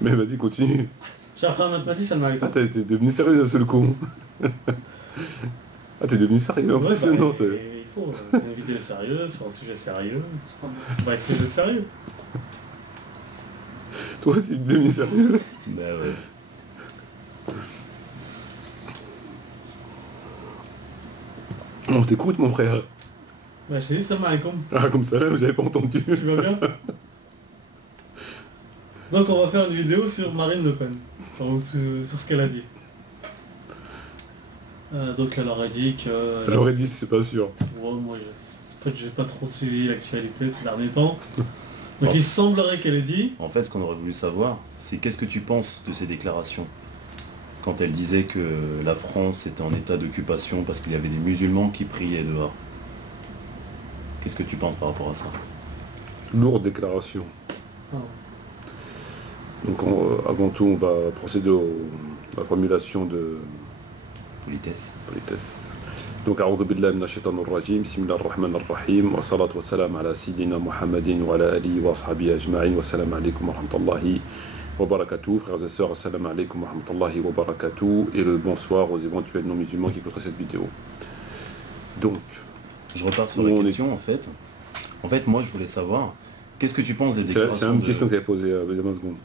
Mais vas-y, continue. Shafran m'a dit salam Ah, alaikum. t'es devenu sérieux d'un seul coup. Ah, t'es devenu sérieux, Ouais, bah, impressionnant, ça. il faut. C'est une vidéo sérieuse, sur un sujet sérieux. On va essayer d'être sérieux. Toi aussi, t'es devenu sérieux. Bah ouais. On t'écoute, mon frère. Bah, je t'ai dit salam alaikum. Ah, comme ça, là, j'avais pas entendu. Tu vas bien? Donc, on va faire une vidéo sur Marine Le Pen. Enfin, sur ce qu'elle a dit. Donc, elle aurait dit que. Elle aurait dit, c'est pas sûr. Ouais, moi, en fait, j'ai pas trop suivi l'actualité ces derniers temps. Donc, il semblerait qu'elle ait dit. En fait, ce qu'on aurait voulu savoir, c'est qu'est-ce que tu penses de ces déclarations quand elle disait que la France était en état d'occupation parce qu'il y avait des musulmans qui priaient dehors. Qu'est-ce que tu penses par rapport à ça? Lourde déclaration. Ah, Donc, avant tout, on va procéder à la formulation de Politesse. politesse. Donc, أعوذ بالله من الشيطان الرجيم بسم الله الرحمن الرحيم والصلاة والسلام على سيدنا محمد وعلى آله وأصحابه أجمعين والسلام عليكم ورحمة الله وبركاته. Frères et sœurs, assalamu alaikum wa rahmatullahi wa barakatuh, et le bonsoir aux éventuels non-musulmans qui écouteraient cette vidéo. Donc, Je repars sur la question en fait. En fait, moi je voulais savoir, qu'est-ce que tu penses des c'est déclarations la même de... question que tu avais posée il y a 20 secondes.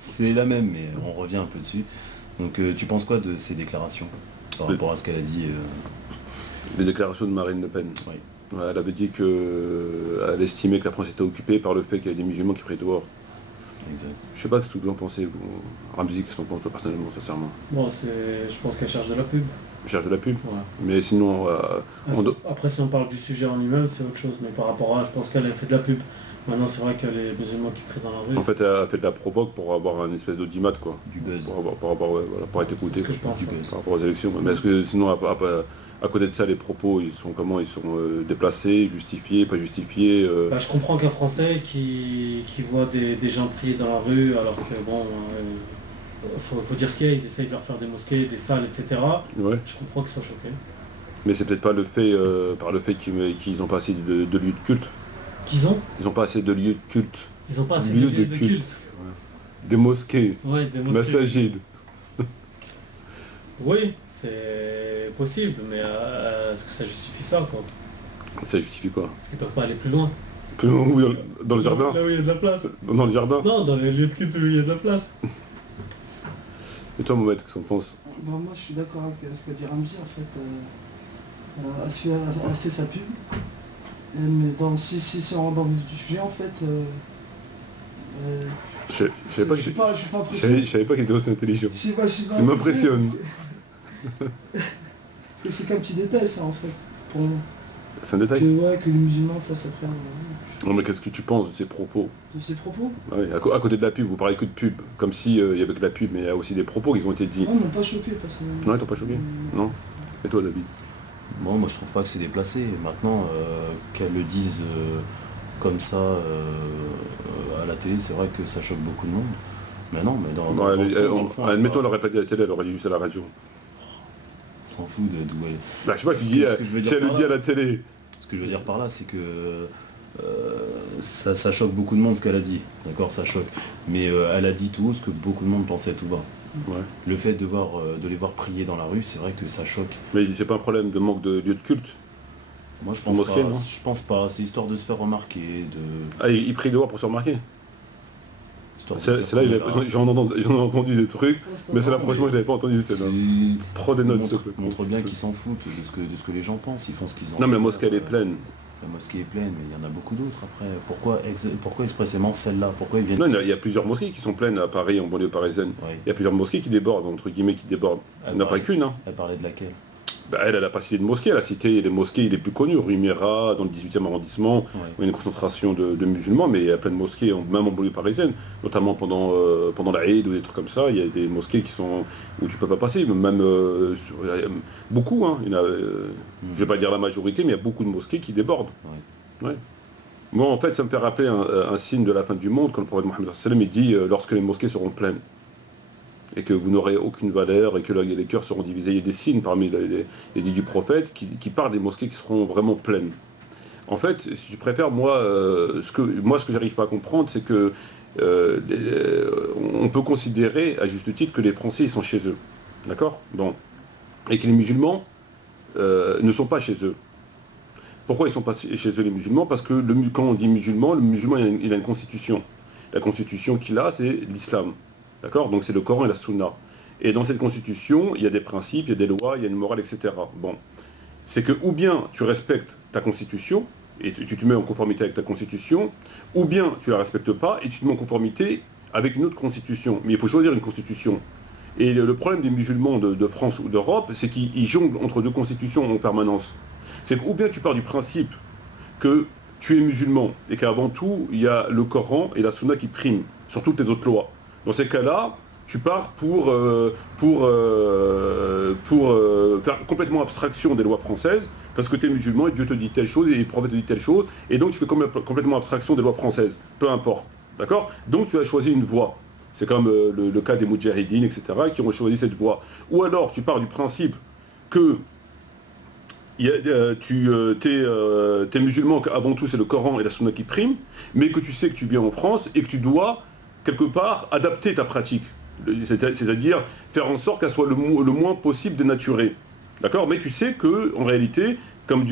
C'est la même, mais on revient un peu dessus. Donc tu penses quoi de ces déclarations par rapport à ce qu'elle a dit Les déclarations de Marine Le Pen. Oui. Ouais, elle avait dit qu'elle estimait que la France était occupée par le fait qu'il y a des musulmans qui prient dehors. Exact. Je sais pas ce que vous en pensez, vous. Ramzi, qu'est-ce que tu en penses personnellement, sincèrement? bon, je pense qu'elle cherche de la pub. Je cherche de la pub. Ouais. Mais sinon, Après, si on parle du sujet en lui-même, c'est autre chose. Mais par rapport à, je pense qu'elle a fait de la pub. Maintenant, c'est vrai que les musulmans qui prient dans la rue. en fait, elle a fait de la provoque pour avoir une espèce d'audimat, quoi. Du buzz. Pour être écouté. C'est ce que je pense. Du Ouais. buzz. Par rapport aux élections. Mais est-ce que sinon, à côté de ça, les propos, ils sont comment? Ils sont déplacés, justifiés, pas justifiés Bah, je comprends qu'un Français qui voit des gens prier dans la rue, alors que bon, faut dire ce qu'il y a, ils essayent de leur faire des mosquées, des salles, etc. Ouais. Je comprends qu'ils soient choqués. Mais c'est peut-être pas le fait, par le fait qu'ils n'ont pas assez de lieux de culte. Qu'ils ont Ils n'ont pas assez de lieux de culte. Ils ont pas assez de Lieux lieux de de culte. culte. Des mosquées, Ouais, des mosquées. masajides. Oui, c'est possible, mais est-ce que ça justifie ça, quoi? Ça justifie quoi? Est-ce qu'ils peuvent pas aller plus loin? Plus loin où, dans le jardin? Là où il y a de la place. Dans le jardin? Non, dans les lieux de culte où il y a de la place. Et toi, Mohamed, qu'est-ce qu'on pense? Bon, moi je suis d'accord avec ce qu'a dit Ramzi en fait. Elle fait sa pub. Mais si on rentre dans le vif du sujet en fait. Je savais pas je suis pas je impressionné. savais pas qu'il était aussi intelligent. Je sais pas Il m'impressionne. Parce que c'est qu'un petit détail ça en fait. Pour moi. C'est un détail. Que les musulmans fassent la prière Non, mais qu'est-ce que tu penses de ces propos? de ses propos. Ah oui, à côté de la pub, vous parlez que de pub. Comme si il y avait que la pub, mais il y a aussi des propos qui ont été dits. Non, ils m'ont pas choqué personnellement. Non, ils t'ont pas choqué? Non? Et toi, David? Bon, moi je trouve pas que c'est déplacé. Maintenant, qu'elle le dise comme ça à la télé, c'est vrai que ça choque beaucoup de monde. Mais non, mais dans le fond, Admettons, elle aurait pas dit à la télé, elle aurait dit juste à la radio. on s'en fout d'où elle... Bah, je sais pas, Ce tu dis, que je veux dire si elle le par dit là- à la télé. Ce que je veux dire par là, c'est que ça choque beaucoup de monde ce qu'elle a dit. D'accord, ça choque. Mais elle a dit tout haut ce que beaucoup de monde pensait tout bas. Ouais. Le fait de les voir prier dans la rue, c'est vrai que ça choque. Mais c'est pas un problème de manque de lieu de culte. Moi je pense Mosquée, pas. non Je pense pas. C'est histoire de se faire remarquer. Ah, ils prient dehors pour se remarquer. Histoire de C'est dire là qu'on que est là. j'en ai entendu des trucs, mais c'est là non, franchement je l'avais pas entendu. C'est là. Prends des notes, s'il te plaît. montre bien qu'ils s'en foutent de ce que les gens pensent. Ils font ce qu'ils ont. Non, mais la mosquée elle est pleine. La mosquée est pleine, mais il y en a beaucoup d'autres après. Pourquoi expressément celle-là? Pourquoi ils viennent Non, tous il y a plusieurs mosquées qui sont pleines à Paris, en banlieue parisienne. Oui. Il y a plusieurs mosquées qui débordent, entre guillemets, qui débordent. Il n'y en a pas qu'une, hein. Elle parlait de laquelle? Bah, elle a pas cité de mosquées, elle a cité les mosquées les plus connues, rue Mira, dans le 18e arrondissement, Ouais. où il y a une concentration de musulmans, mais il y a plein de mosquées, même en banlieue parisienne, notamment pendant la Eid ou des trucs comme ça, il y a des mosquées qui sont où tu peux pas passer, même beaucoup, hein, il y en a, je vais pas dire la majorité, mais il y a beaucoup de mosquées qui débordent. Ouais. Moi, en fait, ça me fait rappeler un signe de la fin du monde, quand le prophète Mohammed sallam il dit lorsque les mosquées seront pleines et que vous n'aurez aucune valeur et que les cœurs seront divisés. Il y a des signes parmi les dits du prophète qui parlent des mosquées qui seront vraiment pleines. En fait, si tu préfères, moi, ce que j'arrive pas à comprendre, c'est que on peut considérer à juste titre que les Français ils sont chez eux. D'accord? Bon. Et que les musulmans ne sont pas chez eux. Pourquoi ils ne sont pas chez eux les musulmans? Parce que quand on dit musulman, le musulman il a une constitution. La constitution qu'il a, c'est l'islam. D'accord? Donc c'est le Coran et la Sunna. Et dans cette constitution, il y a des principes, il y a des lois, il y a une morale, etc. Bon. C'est que ou bien tu respectes ta constitution, et tu te mets en conformité avec ta constitution, ou bien tu ne la respectes pas et tu te mets en conformité avec une autre constitution. Mais il faut choisir une constitution. Et le problème des musulmans de France ou d'Europe, c'est qu'ils jonglent entre deux constitutions en permanence. C'est que ou bien tu pars du principe que tu es musulman et qu'avant tout, il y a le Coran et la Sunna qui priment sur toutes les autres lois. Dans ces cas-là, tu pars pour faire complètement abstraction des lois françaises, parce que tu es musulman et Dieu te dit telle chose et les prophètes te disent telle chose, et donc tu fais complètement abstraction des lois françaises, peu importe. D'accord? Donc tu as choisi une voie. C'est comme le cas des Moudjahidines, etc., qui ont choisi cette voie. Ou alors tu pars du principe que tu es musulman, qu'avant tout c'est le Coran et la Sunna qui priment, mais que tu sais que tu viens en France et que tu dois quelque part adapter ta pratique. C'est-à-dire faire en sorte qu'elle soit le moins possible dénaturée. D'accord? Mais tu sais qu'en réalité, comme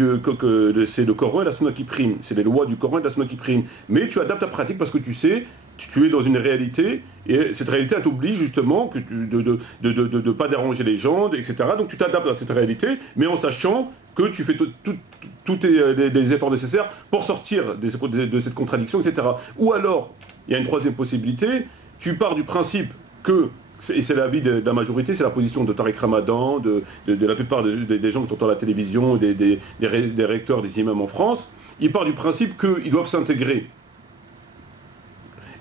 c'est le Coran et la Sunna qui priment, c'est les lois du Coran et de la Sunna qui priment. Mais tu adaptes ta pratique parce que tu sais, tu es dans une réalité, et cette réalité elle t'oblige justement de ne pas déranger les gens, etc. Donc tu t'adaptes à cette réalité, mais en sachant que tu fais tous les efforts nécessaires pour sortir de cette contradiction, etc. Ou alors, il y a une troisième possibilité, tu pars du principe que, et c'est l'avis de la majorité, c'est la position de Tariq Ramadan, de la plupart des gens qui entendent à la télévision, des recteurs, des imams en France, ils partent du principe qu'ils doivent s'intégrer.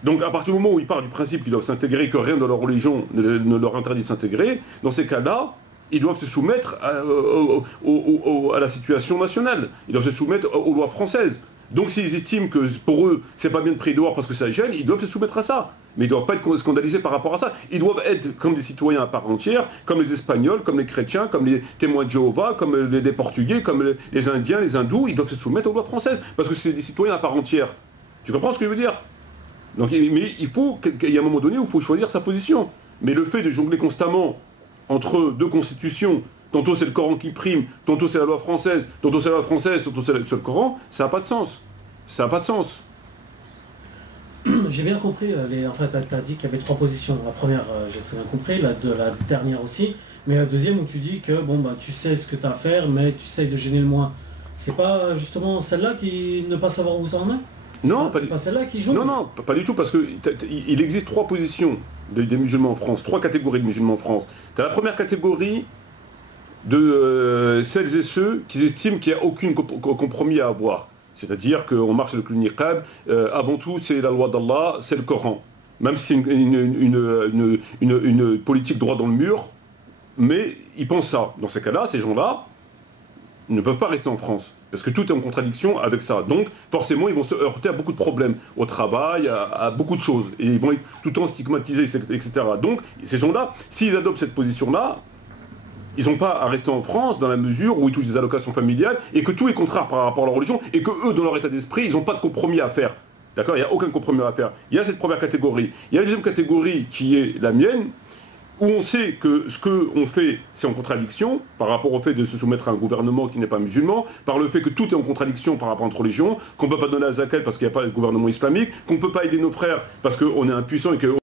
Donc à partir du moment où ils partent du principe qu'ils doivent s'intégrer, que rien de leur religion ne leur interdit de s'intégrer, dans ces cas-là, ils doivent se soumettre à la situation nationale, ils doivent se soumettre aux lois françaises. Donc s'ils estiment que pour eux, c'est pas bien de prier dehors parce que ça gêne, ils doivent se soumettre à ça. Mais ils ne doivent pas être scandalisés par rapport à ça. Ils doivent être comme des citoyens à part entière, comme les Espagnols, comme les chrétiens, comme les témoins de Jéhovah, comme les Portugais, comme les Indiens, les Hindous. Ils doivent se soumettre aux lois françaises parce que c'est des citoyens à part entière. Tu comprends ce que je veux dire? Donc, mais il faut qu'il y ait un moment donné où il faut choisir sa position. Mais le fait de jongler constamment entre deux constitutions, tantôt c'est le Coran qui prime, tantôt c'est la loi française, tantôt c'est la loi française, tantôt c'est le Coran, ça n'a pas de sens. Ça n'a pas de sens. J'ai bien compris, en fait, tu as dit qu'il y avait trois positions. La première, j'ai très bien compris, la dernière aussi, mais la deuxième où tu dis que bon, bah, tu sais ce que tu as à faire, mais tu essayes de gêner le moins. C'est pas justement celle-là qui ne pas savoir où ça en est? Non, c'est pas celle-là qui joue. Non, pas du tout, parce qu'il existe trois positions des musulmans en France, trois catégories de musulmans en France. Tu as la première catégorie de celles et ceux qui estiment qu'il n'y a aucun compromis à avoir. C'est-à-dire qu'on marche avec le niqab, avant tout c'est la loi d'Allah, c'est le Coran. Même si c'est une politique droit dans le mur, mais ils pensent ça. Dans ces cas-là, ces gens-là ne peuvent pas rester en France. Parce que tout est en contradiction avec ça. Donc, forcément, ils vont se heurter à beaucoup de problèmes, au travail, à beaucoup de choses. Et ils vont être tout le temps stigmatisés, etc. Donc, ces gens-là, s'ils adoptent cette position-là, ils n'ont pas à rester en France dans la mesure où ils touchent des allocations familiales et que tout est contraire par rapport à leur religion et que eux, dans leur état d'esprit, ils n'ont pas de compromis à faire. D'accord? Il n'y a aucun compromis à faire. Il y a cette première catégorie. Il y a la deuxième catégorie qui est la mienne, où on sait que ce qu'on fait, c'est en contradiction par rapport au fait de se soumettre à un gouvernement qui n'est pas musulman, par le fait que tout est en contradiction par rapport à notre religion, qu'on ne peut pas donner la zakat parce qu'il n'y a pas de gouvernement islamique, qu'on ne peut pas aider nos frères parce qu'on est impuissant et que